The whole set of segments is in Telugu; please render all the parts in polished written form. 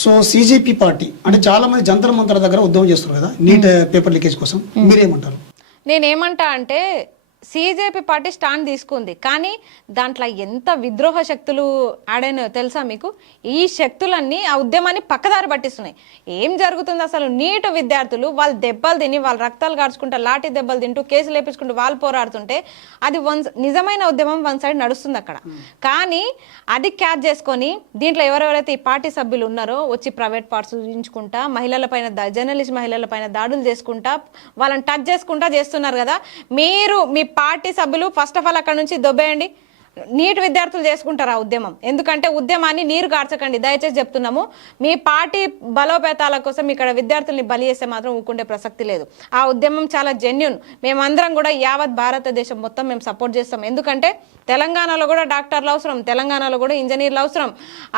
సో సిజేపీ పార్టీ అంటే చాలా మంది జంతర్ మంతర్ దగ్గర ఉద్యమం చేస్తారు కదా నీట్ పేపర్ లీకేజ్ కోసం, మీరేమంటారు? నేనేమంటా అంటే సిజేపీ పార్టీ స్టాండ్ తీసుకుంది, కానీ దాంట్లో ఎంత విద్రోహ శక్తులు ఆడానో తెలుసా మీకు? ఈ శక్తులన్నీ ఆ ఉద్యమాన్ని పక్కదారి పట్టిస్తున్నాయి. ఏం జరుగుతుంది అసలు? నీటు విద్యార్థులు వాళ్ళు దెబ్బలు తిని వాళ్ళు రక్తాలు గార్చుకుంటూ లాఠీ దెబ్బలు తింటూ కేసులు లేపించుకుంటూ వాళ్ళు పోరాడుతుంటే అది నిజమైన ఉద్యమం వన్ సైడ్ నడుస్తుంది అక్కడ. కానీ అది క్యాచ్ చేసుకొని దీంట్లో ఎవరెవరైతే ఈ పార్టీ సభ్యులు ఉన్నారో వచ్చి ప్రైవేట్ పార్ట్స్ చూపించుకుంటా మహిళల పైన జర్నలిస్ట్ మహిళల పైన దాడులు చేసుకుంటా వాళ్ళని టచ్ చేసుకుంటా చేస్తున్నారు కదా. మీరు మీ పార్టీ సభ్యులు ఫస్ట్ ఆఫ్ ఆల్ అక్కడ నుంచి దొబ్బేయండి. నీట్ విద్యార్థులు చేసుకుంటారు ఆ ఉద్యమం. ఎందుకంటే ఉద్యమాన్ని నీరు కార్చకండి, దయచేసి చెప్తున్నాము. మీ పార్టీ బలోపేతాల కోసం ఇక్కడ విద్యార్థుల్ని బలి చేస్తే మాత్రం ఊకుండే ప్రసక్తి లేదు. ఆ ఉద్యమం చాలా జెన్యున్. మేమందరం కూడా యావత్ భారతదేశం మొత్తం మేము సపోర్ట్ చేస్తాం. ఎందుకంటే తెలంగాణలో కూడా డాక్టర్లు అవసరం, తెలంగాణలో కూడా ఇంజనీర్లు అవసరం.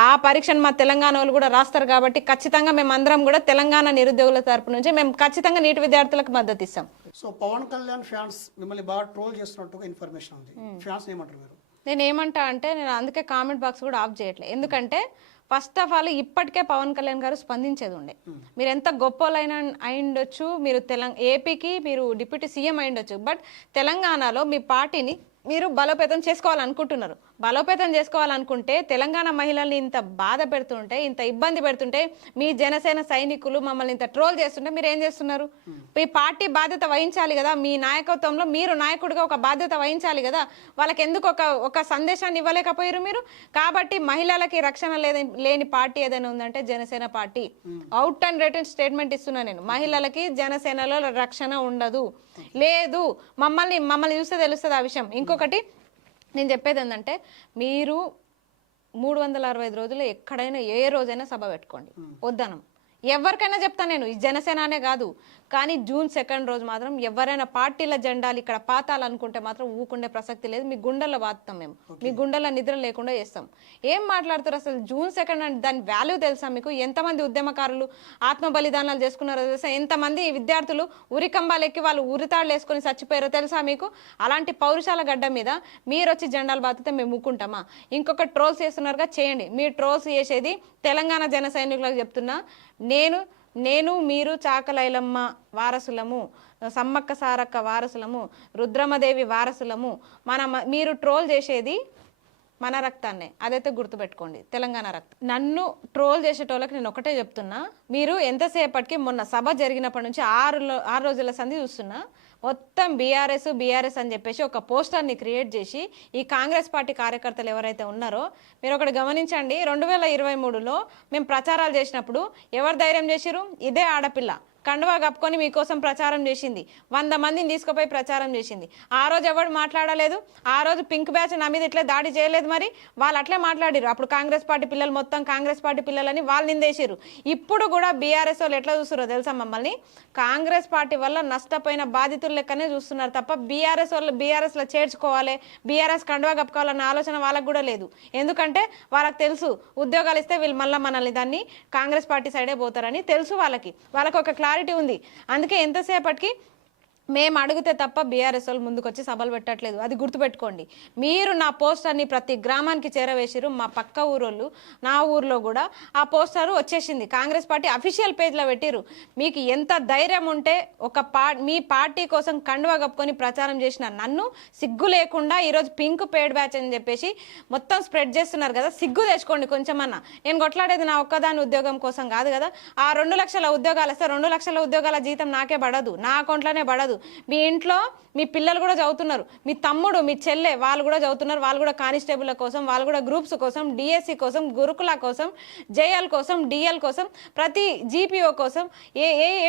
ఆ పరీక్షను మా తెలంగాణ వాళ్ళు కూడా రాస్తారు కాబట్టి ఖచ్చితంగా మేమందరం కూడా తెలంగాణ నిరుద్యోగుల తరపు నుంచి మేము ఖచ్చితంగా నీటి విద్యార్థులకు మద్దతు ఇస్తాం. సో పవన్ కళ్యాణ్ ఫ్యాన్స్ మిమ్మల్ని బాగా ట్రోల్ చేస్తున్నట్టుగా ఇన్ఫర్మేషన్ ఉంది. ఫ్యాన్స్ ఏమంటారు మీరు? నేను ఏమంటా అంటే నేను అందుకే కామెంట్ బాక్స్ కూడా ఆఫ్ చేయట్లేదు. ఎందుకంటే ఫస్ట్ ఆఫ్ ఆల్ ఇప్పటికే పవన్ కళ్యాణ్ గారు స్పందించేది ఉండే. మీరు ఎంత గొప్పలైనా అయిండొచ్చు, మీరు ఏపీకి మీరు డిప్యూటీ సీఎం అయిండొచ్చు, బట్ తెలంగాణలో మీ పార్టీని మీరు బలోపేతం చేసుకోవాలనుకుంటున్నారు. బలోపేతం చేసుకోవాలనుకుంటే తెలంగాణ మహిళల్ని ఇంత బాధ పెడుతుంటే, ఇంత ఇబ్బంది పెడుతుంటే, మీ జనసేన సైనికులు మమ్మల్ని ఇంత ట్రోల్ చేస్తుంటే మీరు ఏం చేస్తున్నారు? మీ పార్టీ బాధ్యత వహించాలి కదా. మీ నాయకత్వంలో మీరు నాయకుడిగా ఒక బాధ్యత వహించాలి కదా. వాళ్ళకి ఎందుకు ఒక సందేశాన్ని ఇవ్వలేకపోయారు మీరు? కాబట్టి మహిళలకి రక్షణ లేని పార్టీ ఏదైనా ఉందంటే Janasena party. Out and return statement ఇస్తున్నా నేను. మహిళలకి జనసేనలో రక్షణ ఉండదు, లేదు. మమ్మల్ని చూస్తే తెలుస్తుంది ఆ విషయం. ఇంకొకటి నేను చెప్పేది ఏంటంటే, మీరు 365 రోజులు ఎక్కడైనా ఏ రోజైనా సభ పెట్టుకోండి, వద్దనం. ఎవరికైనా చెప్తాను నేను, ఈ జనసేన అనే కాదు. కానీ June 2 రోజు మాత్రం ఎవరైనా పార్టీల జెండాలు ఇక్కడ పాతాలనుకుంటే మాత్రం ఊకుండే ప్రసక్తి లేదు. మీ గుండెల్లో వాతాం మేము, మీ గుండెల్లో నిద్ర లేకుండా చేస్తాం. ఏం మాట్లాడుతారు అసలు? June 2 అంటే దాని వాల్యూ తెలుసా మీకు? ఎంతమంది ఉద్యమకారులు ఆత్మ బలిదానాలు చేసుకున్నారో తెలుసా? ఎంతమంది విద్యార్థులు ఉరికంబాలు ఎక్కి వాళ్ళు ఉరితాళ్ళు వేసుకొని చచ్చిపోయారో తెలుసా మీకు? అలాంటి పౌరుషాల గడ్డ మీద మీరు వచ్చి జెండాలు బాధితే మేము ఊకుంటామా? ఇంకొక ట్రోల్స్ చేస్తున్నారుగా, చేయండి. మీరు ట్రోల్స్ చేసేది తెలంగాణ జన సైనికులకు చెప్తున్నా. నేను మీరు చాకలైలమ్మ వారసులము, సమ్మక్క సారక్క వారసులము, రుద్రమదేవి వారసులము. మీరు ట్రోల్ చేసేది మన రక్తాన్నే, అదైతే గుర్తుపెట్టుకోండి, తెలంగాణ రక్తం. నన్ను ట్రోల్ చేసేటోళ్ళకి నేను ఒకటే చెప్తున్నా, మీరు ఎంతసేపటికి మొన్న సభ జరిగినప్పటి నుంచి 6 రోజుల సంధి చూస్తున్నా, మొత్తం బీఆర్ఎస్ అని చెప్పేసి ఒక పోస్టర్ని క్రియేట్ చేసి ఈ కాంగ్రెస్ పార్టీ కార్యకర్తలు ఎవరైతే ఉన్నారో మీరు ఒకటి గమనించండి. 2023లో మేము ప్రచారాలు చేసినప్పుడు ఎవరు ధైర్యం చేసిరు? ఇదే ఆడపిల్ల కండువా కప్పుకొని మీకోసం ప్రచారం చేసింది. 100 మందిని తీసుకుపోయి ప్రచారం చేసింది. ఆ రోజు ఎవరు మాట్లాడలేదు. ఆ రోజు పింక్ బ్యాచ్ నా మీద ఇట్లే దాడి చేయలేదు. మరి వాళ్ళు అట్లే మాట్లాడిరు. అప్పుడు కాంగ్రెస్ పార్టీ పిల్లలు మొత్తం కాంగ్రెస్ పార్టీ పిల్లలని వాళ్ళు నిందేసిరు. ఇప్పుడు కూడా బీఆర్ఎస్ వాళ్ళు ఎట్లా చూస్తారో తెలుసా? మమ్మల్ని కాంగ్రెస్ పార్టీ వల్ల నష్టపోయిన బాధితుల లెక్కనే చూస్తున్నారు తప్ప బీఆర్ఎస్ వాళ్ళు బీఆర్ఎస్లో చేర్చుకోవాలి, బీఆర్ఎస్ కండువా కప్పుకోవాలన్న ఆలోచన వాళ్ళకు కూడా లేదు. ఎందుకంటే వాళ్ళకి తెలుసు ఉద్యోగాలు ఇస్తే వీళ్ళు మళ్ళీ మనల్ని దాన్ని కాంగ్రెస్ పార్టీ సైడే పోతారని తెలుసు. వాళ్ళకి ఒక క్లారిటీ ఉంది. అందుకే ఎంతసేపటికి మేము అడిగితే తప్ప బీఆర్ఎస్ వాళ్ళు ముందుకొచ్చి సభలు పెట్టట్లేదు. అది గుర్తుపెట్టుకోండి. మీరు నా పోస్టర్ని ప్రతి గ్రామానికి చేరవేసిరు. మా పక్క ఊరోళ్ళు, నా ఊర్లో కూడా ఆ పోస్టర్ వచ్చేసింది. కాంగ్రెస్ పార్టీ అఫీషియల్ పేజ్లో పెట్టిరు. మీకు ఎంత ధైర్యం ఉంటే మీ పార్టీ కోసం కండువా కప్పుకొని ప్రచారం చేసిన నన్ను సిగ్గు లేకుండా ఈరోజు పింక్ పేడ్ బ్యాచ్ అని చెప్పేసి మొత్తం స్ప్రెడ్ చేస్తున్నారు కదా. సిగ్గు తెచ్చుకోండి కొంచెమన్నా. నేను కొట్లాడేది నా ఒక్కదాని ఉద్యోగం కోసం కాదు కదా. ఆ 2 లక్షల ఉద్యోగాలు వస్తే 2 లక్షల ఉద్యోగాల జీతం నాకే పడదు, నా అకౌంట్లోనే పడదు. మీ ఇంట్లో మీ పిల్లలు కూడా చదువుతున్నారు, మీ తమ్ముడు మీ చెల్లె వాళ్ళు కూడా చదువుతున్నారు. వాళ్ళు కూడా కానిస్టేబుల్ కోసం, వాళ్ళు కూడా గ్రూప్స్ కోసం, డిఎస్సి కోసం, గురుకుల కోసం, జేఎల్ కోసం, డిఎల్ కోసం, ప్రతి జీపీఓ కోసం,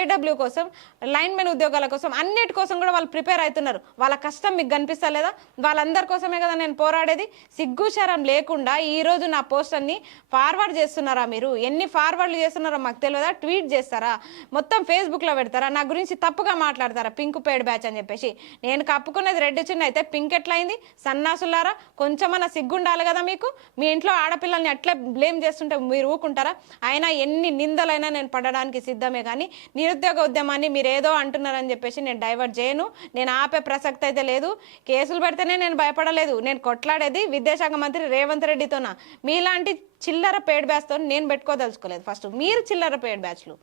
ఏడబ్ల్యూ కోసం, లైన్మెన్ ఉద్యోగాల కోసం, అన్నిటి కోసం కూడా వాళ్ళు ప్రిపేర్ అవుతున్నారు. వాళ్ళ కష్టం మీకు కనిపిస్తలేదా? వాళ్ళందరి కోసమే కదా నేను పోరాడేది. సిగ్గుశరం లేకుండా ఈరోజు నా పోస్టర్ని ఫార్వర్డ్ చేస్తున్నారా? మీరు ఎన్ని ఫార్వర్డ్లు చేస్తున్నారో మాకు తెలియదా? ట్వీట్ చేస్తారా? మొత్తం ఫేస్బుక్లో పెడతారా? నా గురించి తప్పుగా మాట్లాడతారా? పింక్ పేడ్ బ్యాచ్ అని చెప్పేసి. నేను కప్పుకున్నది రెడ్ చిన్న అయితే పింక్ ఎట్లా అయింది? సన్నాసులారా, కొంచెమన్నా సిగ్గుండాలి కదా మీకు. మీ ఇంట్లో ఆడపిల్లల్ని అట్లా బ్లేమ్ చేస్తుంటే మీరు ఊరుకుంటారా? అయినా ఎన్ని నిందలైనా నేను పడడానికి సిద్ధమే, కానీ నిరుద్యోగ ఉద్యమాన్ని మీరు ఏదో అంటున్నారని చెప్పేసి నేను డైవర్ట్ చేయను. నేను ఆపే ప్రసక్తి అయితే లేదు. కేసులు పెడితేనే నేను భయపడలేదు. నేను కొట్లాడేది విద్యాశాఖ మంత్రి రేవంత్ రెడ్డితోనా. మీలాంటి చిల్లర పేడ్ బ్యాచ్తో నేను పెట్టుకోదలుచుకోలేదు. ఫస్ట్ మీరు చిల్లర పేడ్ బ్యాచ్లు.